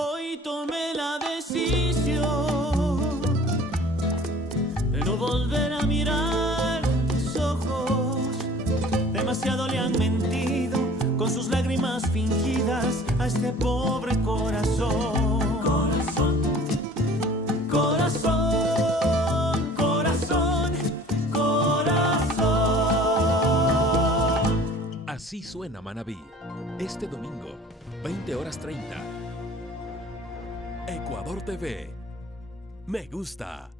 Hoy tomé la decisión de no volver a mirar tus ojos. Demasiado le han mentido con sus lágrimas fingidas a este pobre corazón. Corazón, corazón, corazón, corazón. Así suena Manabí. Este domingo, 20:30. Ecuador TV. Me gusta.